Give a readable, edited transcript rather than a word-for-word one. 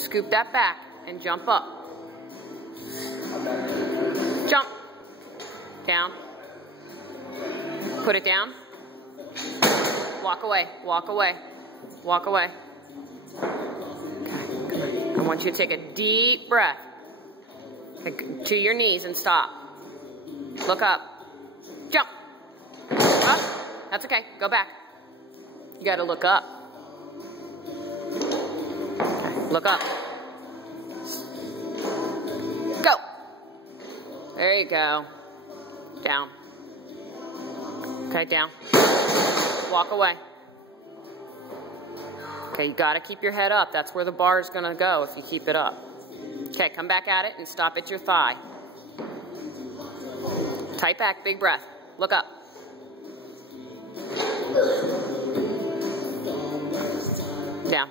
Scoop that back and jump up. Jump. Down. Put it down. Walk away. Walk away. Walk away. Okay. I want you to take a deep breath. To your knees and stop. Look up. Jump. Up. That's okay. Go back. You got to look up. Okay. Look up. Go. There you go. Down. Okay, down. Walk away. Okay, you got to keep your head up. That's where the bar is going to go if you keep it up. Okay, come back at it and stop at your thigh. Tight back, big breath. Look up. Down.